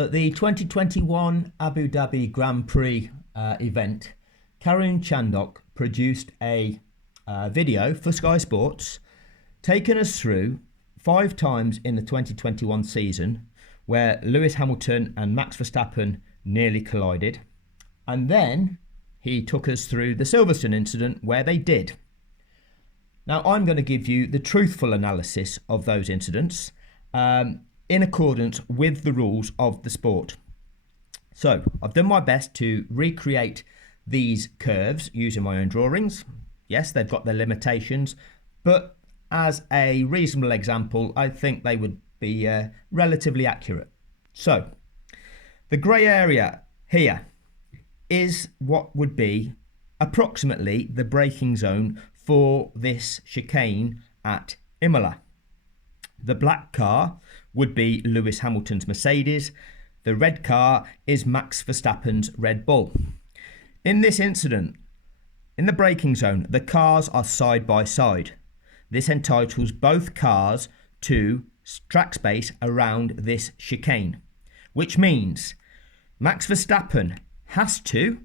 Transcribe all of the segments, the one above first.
At the 2021 Abu Dhabi Grand Prix event, Karun Chandok produced a video for Sky Sports, taking us through 5 times in the 2021 season where Lewis Hamilton and Max Verstappen nearly collided. And then he took us through the Silverstone incident where they did. Now, I'm going to give you the truthful analysis of those incidents in accordance with the rules of the sport. So I've done my best to recreate these curves using my own drawings. Yes, they've got their limitations, but as a reasonable example, I think they would be relatively accurate. So the grey area here is what would be approximately the braking zone for this chicane at Imola. The black car would be Lewis Hamilton's Mercedes. The red car is Max Verstappen's Red Bull. In this incident, in the braking zone, the cars are side by side. This entitles both cars to track space around this chicane, which means Max Verstappen has to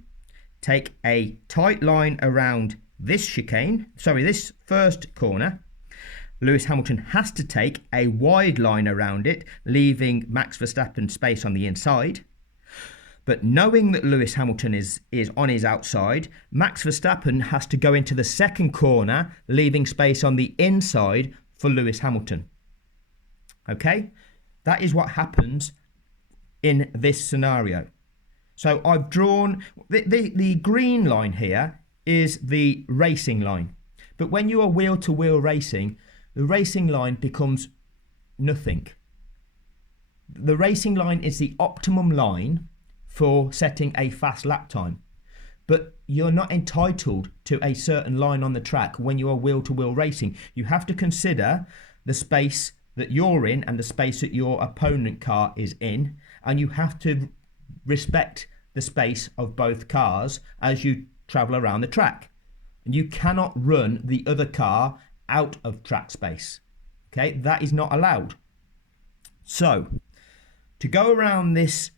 take a tight line around this chicane, this first corner. Lewis Hamilton has to take a wide line around it, leaving Max Verstappen space on the inside. But knowing that Lewis Hamilton is on his outside, Max Verstappen has to go into the second corner, leaving space on the inside for Lewis Hamilton. Okay? That is what happens in this scenario. So I've drawn, the green line here is the racing line. But when you are wheel-to-wheel racing, the racing line becomes nothing. The racing line is the optimum line for setting a fast lap time. But you're not entitled to a certain line on the track when you are wheel-to-wheel racing. You have to consider the space that you're in and the space that your opponent car is in. And you have to respect the space of both cars as you travel around the track. And you cannot run the other car out of track space. Okay, that is not allowed. So, to go around this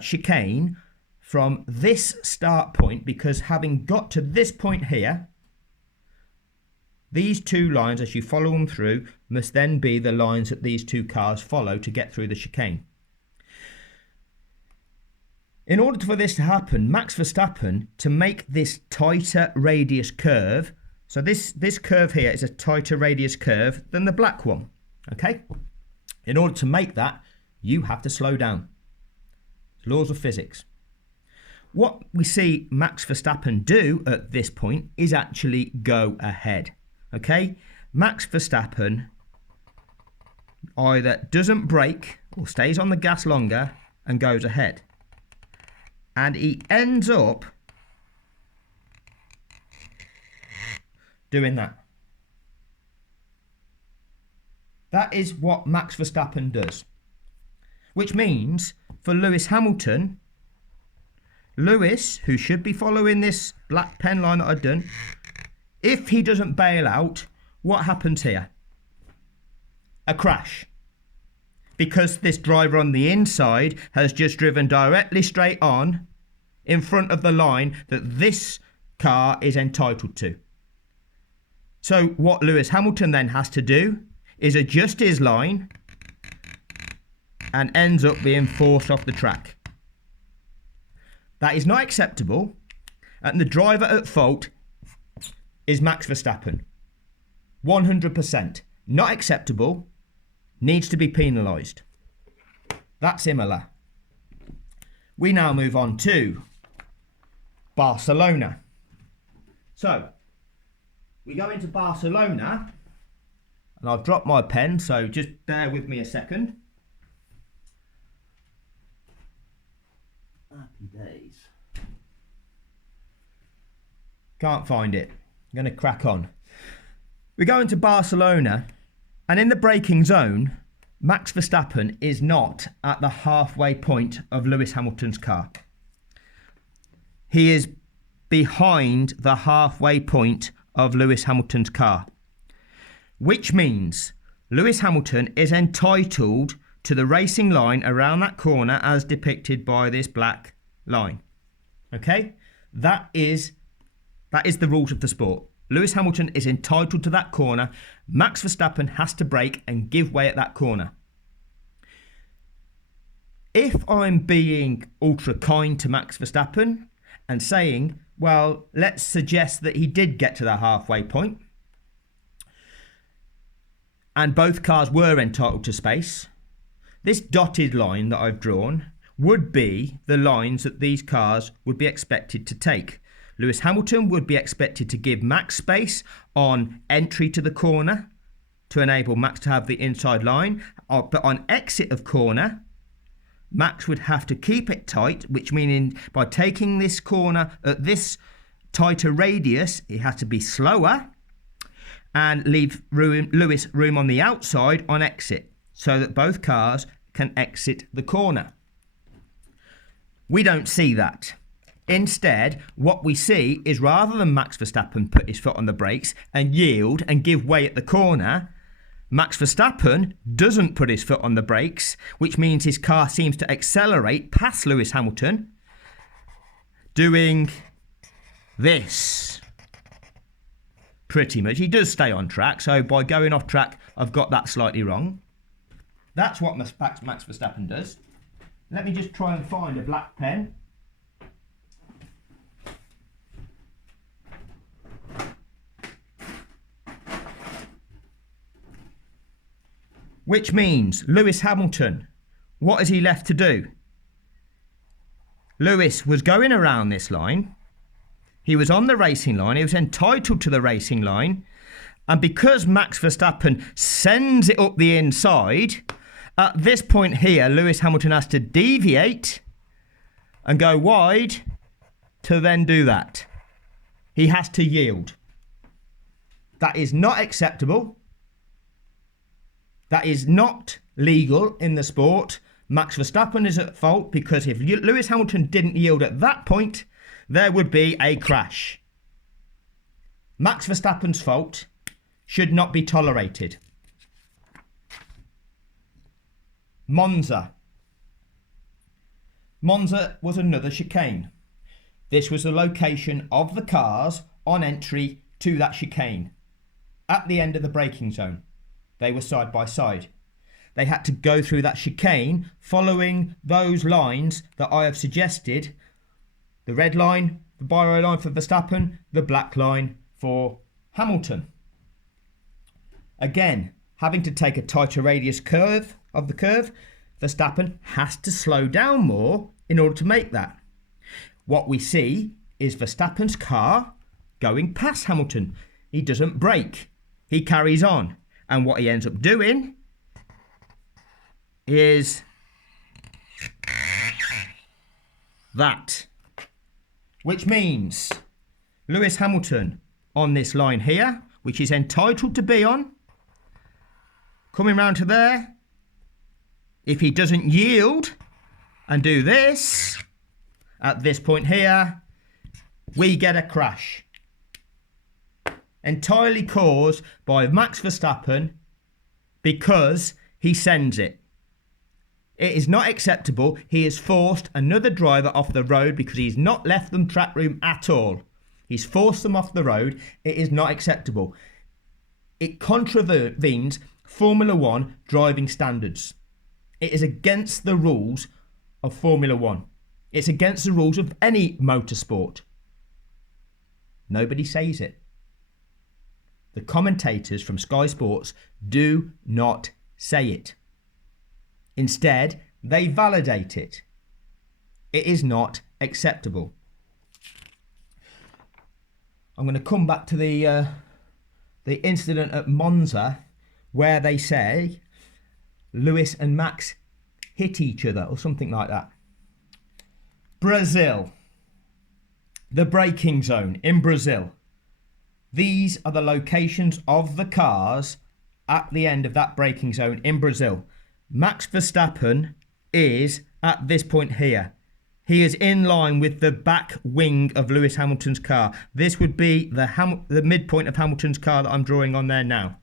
chicane from this start point, because having got to this point here, these two lines, as you follow them through, must then be the lines that these two cars follow to get through the chicane. In order for this to happen, Max Verstappen, to make this tighter radius curve, so this curve here is a tighter radius curve than the black one, okay? In order to make that, you have to slow down. Laws of physics. What we see Max Verstappen do at this point is actually go ahead, okay? Max Verstappen either doesn't brake or stays on the gas longer and goes ahead. And he ends up doing that. That is what Max Verstappen does. Which means for Lewis Hamilton, Lewis, who should be following this black pen line that I've done, if he doesn't bail out, what happens here? A crash. Because this driver on the inside has just driven directly straight on in front of the line that this car is entitled to. So what Lewis Hamilton then has to do is adjust his line and ends up being forced off the track. That is not acceptable, and the driver at fault is Max Verstappen. 100%. Not acceptable. Needs to be penalised. That's Imola. We now move on to Barcelona. So, we go into Barcelona, and I've dropped my pen, so just bear with me a second. Happy days. Can't find it. I'm going to crack on. We go into Barcelona, and in the braking zone, Max Verstappen is not at the halfway point of Lewis Hamilton's car. He is behind the halfway point of Lewis Hamilton's car, which means Lewis Hamilton is entitled to the racing line around that corner as depicted by this black line. Okay? That is the rules of the sport. Lewis Hamilton is entitled to that corner. Max Verstappen has to brake and give way at that corner. If I'm being ultra kind to Max Verstappen and saying, well, let's suggest that he did get to the halfway point and both cars were entitled to space, this dotted line that I've drawn would be the lines that these cars would be expected to take. Lewis Hamilton would be expected to give Max space on entry to the corner to enable Max to have the inside line, but on exit of corner, Max would have to keep it tight, which meaning by taking this corner at this tighter radius, it has to be slower and leave Lewis room on the outside on exit so that both cars can exit the corner. We don't see that. Instead, what we see is rather than Max Verstappen put his foot on the brakes and yield and give way at the corner, Max Verstappen doesn't put his foot on the brakes, which means his car seems to accelerate past Lewis Hamilton, doing this. Pretty much. He does stay on track, so by going off track, I've got that slightly wrong. That's what Max Verstappen does. Let me just try and find a black pen. Which means Lewis Hamilton, what has he left to do? Lewis was going around this line. He was on the racing line. He was entitled to the racing line. And because Max Verstappen sends it up the inside, at this point here, Lewis Hamilton has to deviate and go wide to then do that. He has to yield. That is not acceptable. That is not legal in the sport. Max Verstappen is at fault because if Lewis Hamilton didn't yield at that point, there would be a crash. Max Verstappen's fault should not be tolerated. Monza. Monza was another chicane. This was the location of the cars on entry to that chicane. At the end of the braking zone. They were side by side. They had to go through that chicane following those lines that I have suggested. The red line, the biro line for Verstappen, the black line for Hamilton. Again, having to take a tighter radius curve of the curve, Verstappen has to slow down more in order to make that. What we see is Verstappen's car going past Hamilton. He doesn't brake. He carries on. And what he ends up doing is that. Which means Lewis Hamilton on this line here, which he's entitled to be on, coming round to there. If he doesn't yield and do this, at this point here, we get a crash. Entirely caused by Max Verstappen because he sends it. It is not acceptable. He has forced another driver off the road because he's not left them track room at all. He's forced them off the road. It is not acceptable. It contravenes Formula One driving standards. It is against the rules of Formula One. It's against the rules of any motorsport. Nobody says it. The commentators from Sky Sports do not say it. Instead, they validate it. It is not acceptable. I'm going to come back to the incident at Monza where they say Lewis and Max hit each other or something like that. Brazil. The braking zone in Brazil. These are the locations of the cars at the end of that braking zone in Brazil. Max Verstappen is at this point here. He is in line with the back wing of Lewis Hamilton's car. This would be the midpoint of Hamilton's car that I'm drawing on there now.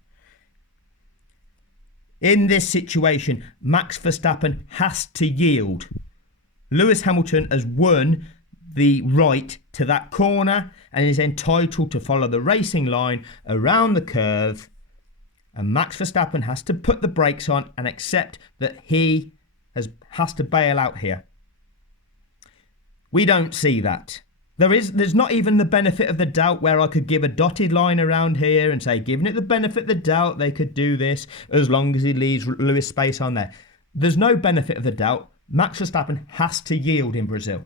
In this situation, Max Verstappen has to yield. Lewis Hamilton has won the right to that corner and is entitled to follow the racing line around the curve. And Max Verstappen has to put the brakes on and accept that he has to bail out here. We don't see that. There's not even the benefit of the doubt where I could give a dotted line around here and say, giving it the benefit of the doubt, they could do this as long as he leaves Lewis space on there. There's no benefit of the doubt. Max Verstappen has to yield in Brazil.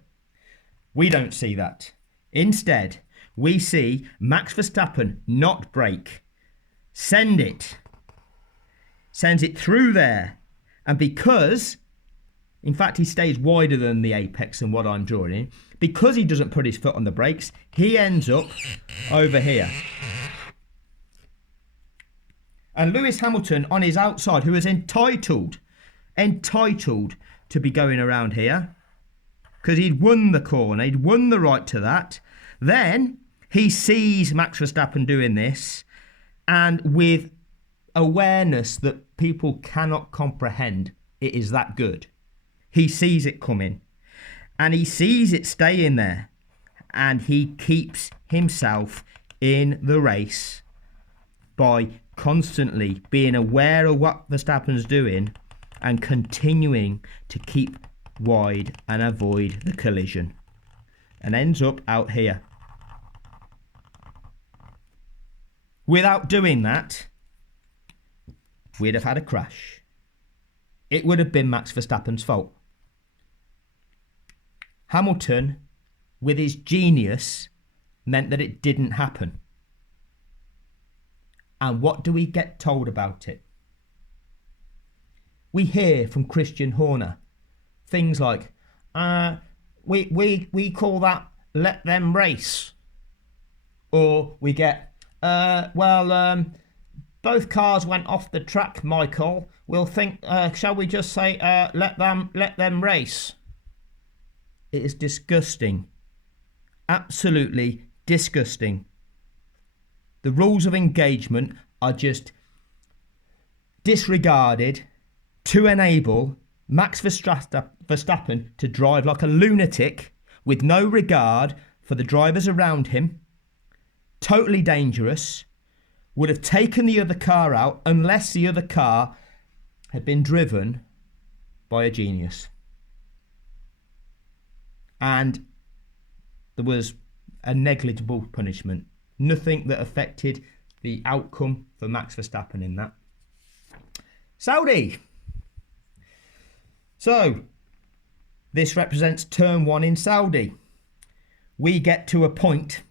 We don't see that. Instead, we see Max Verstappen not brake, sends it through there. And because, in fact, he stays wider than the apex and what I'm drawing in, because he doesn't put his foot on the brakes, he ends up over here. And Lewis Hamilton on his outside, who is entitled to be going around here, because he'd won the corner, he'd won the right to that. Then he sees Max Verstappen doing this, and with awareness that people cannot comprehend, it is that good. He sees it coming, and he sees it staying there, and he keeps himself in the race by constantly being aware of what Verstappen's doing and continuing to keep wide and avoid the collision, and ends up out here. Without doing that, we'd have had a crash. It would have been Max Verstappen's fault. Hamilton, with his genius, meant that it didn't happen. And what do we get told about it? We hear from Christian Horner things like, we call that let them race. Or we get, both cars went off the track, Michael. We'll think, shall we just say, let them race? It is disgusting. Absolutely disgusting. The rules of engagement are just disregarded to enable Max Verstappen to drive like a lunatic with no regard for the drivers around him. Totally dangerous. Would have taken the other car out unless the other car had been driven by a genius. And there was a negligible punishment. Nothing that affected the outcome for Max Verstappen in that. Saudi. So, this represents turn 1 in Saudi. We get to a point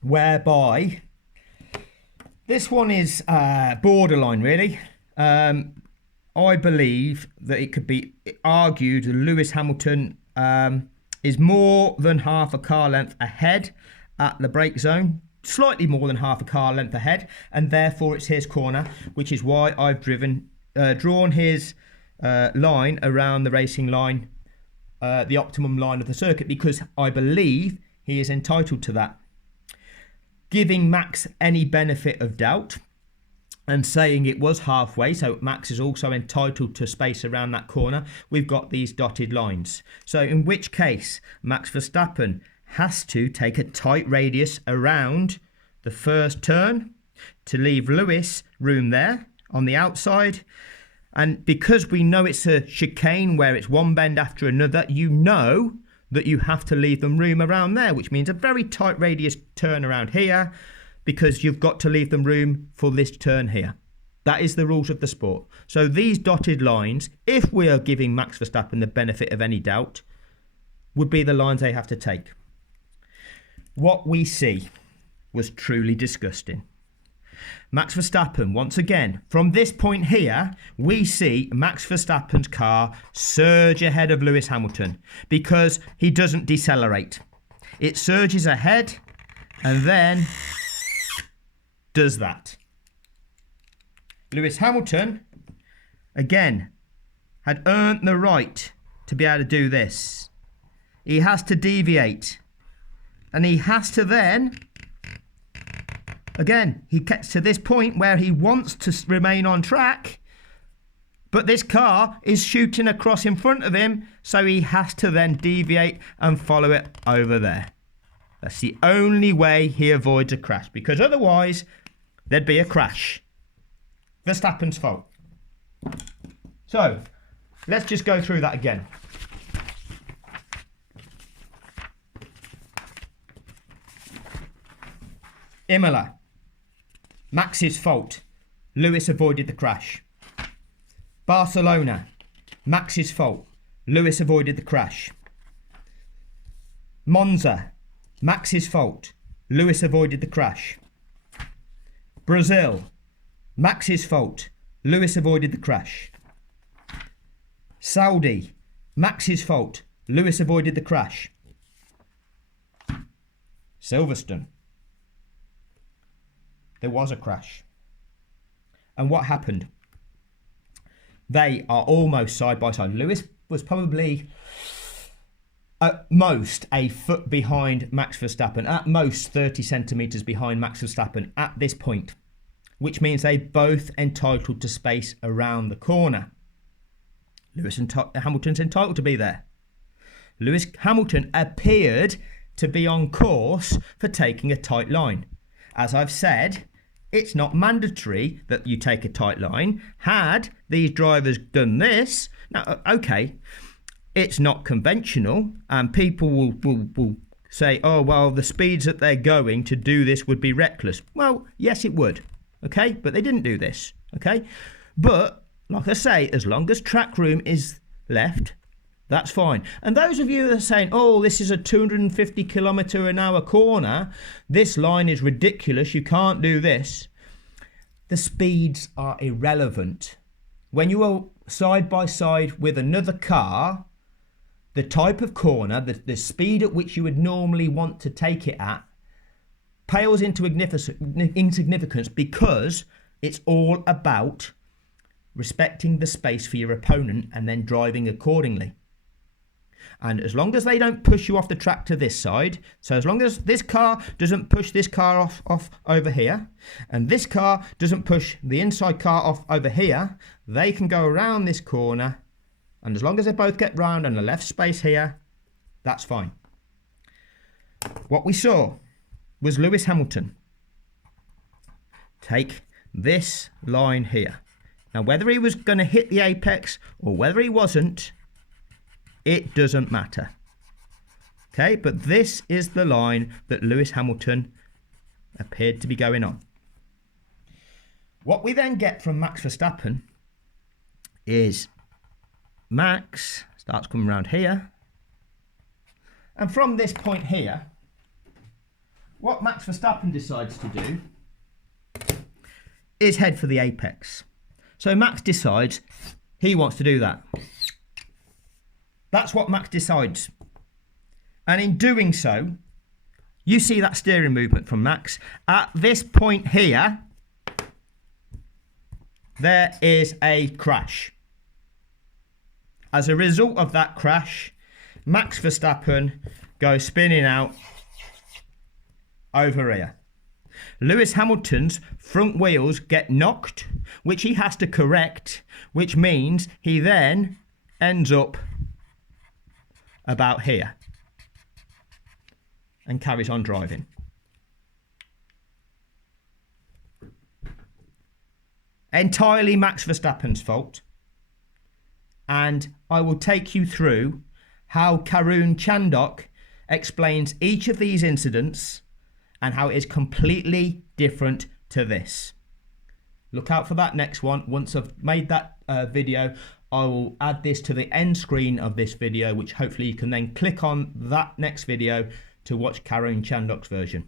whereby this one is borderline, really. I believe that it could be argued that Lewis Hamilton is more than half a car length ahead at the brake zone, slightly more than half a car length ahead, and therefore it's his corner, which is why I've drawn his line around the racing line, the optimum line of the circuit, because I believe he is entitled to that. Giving Max any benefit of doubt and saying it was halfway, so Max is also entitled to space around that corner, we've got these dotted lines. So in which case, Max Verstappen has to take a tight radius around the first turn to leave Lewis room there on the outside. And because we know it's a chicane where it's one bend after another, you know that you have to leave them room around there, which means a very tight radius turn around here, because you've got to leave them room for this turn here. That is the rules of the sport. So these dotted lines, if we are giving Max Verstappen the benefit of any doubt, would be the lines they have to take. What we see was truly disgusting. Max Verstappen, once again, from this point here, we see Max Verstappen's car surge ahead of Lewis Hamilton because he doesn't decelerate. It surges ahead and then does that. Lewis Hamilton, again, had earned the right to be able to do this. He has to deviate. And he has to then, again, he gets to this point where he wants to remain on track, But this car is shooting across in front of him, so he has to then deviate and follow it over there. That's the only way he avoids a crash, because otherwise there'd be a crash. Verstappen's fault. So, let's just go through that again. Imola. Max's fault. Lewis avoided the crash. Barcelona. Max's fault. Lewis avoided the crash. Monza. Max's fault. Lewis avoided the crash. Brazil. Max's fault. Lewis avoided the crash. Saudi. Max's fault. Lewis avoided the crash. Silverstone. There was a crash. And what happened? They are almost side by side. Lewis was probably at most a foot behind Max Verstappen, at most 30 centimetres behind Max Verstappen at this point, which means they both entitled to space around the corner. Hamilton's entitled to be there. Lewis Hamilton appeared to be on course for taking a tight line. As I've said, it's not mandatory that you take a tight line. Had these drivers done this, now, okay, it's not conventional, and people will say, oh, well, the speeds that they're going to do this would be reckless. Well, yes, it would, okay? But they didn't do this, okay? But, like I say, as long as track room is left, that's fine. And those of you that are saying, oh, this is a 250 kilometre an hour corner, this line is ridiculous, you can't do this. The speeds are irrelevant. When you are side by side with another car, the type of corner, the speed at which you would normally want to take it at, pales into insignificance, because it's all about respecting the space for your opponent and then driving accordingly. And as long as they don't push you off the track to this side, so as long as this car doesn't push this car off over here, and this car doesn't push the inside car off over here, they can go around this corner. And as long as they both get round and the left space here, that's fine. What we saw was Lewis Hamilton take this line here. Now, whether he was going to hit the apex or whether he wasn't, it doesn't matter. Okay, but this is the line that Lewis Hamilton appeared to be going on. What we then get from Max Verstappen is Max starts coming around here. And from this point here, what Max Verstappen decides to do is head for the apex. So Max decides he wants to do that. That's what Max decides. And in doing so, you see that steering movement from Max. At this point here, there is a crash. As a result of that crash, Max Verstappen goes spinning out over here. Lewis Hamilton's front wheels get knocked, which he has to correct, which means he then ends up about here and carries on driving. Entirely Max Verstappen's fault. And I will take you through how Karun Chandhok explains each of these incidents and how it is completely different to this. Look out for that next one. Once I've made that video, I will add this to the end screen of this video, which hopefully you can then click on that next video to watch Karun Chandhok's version.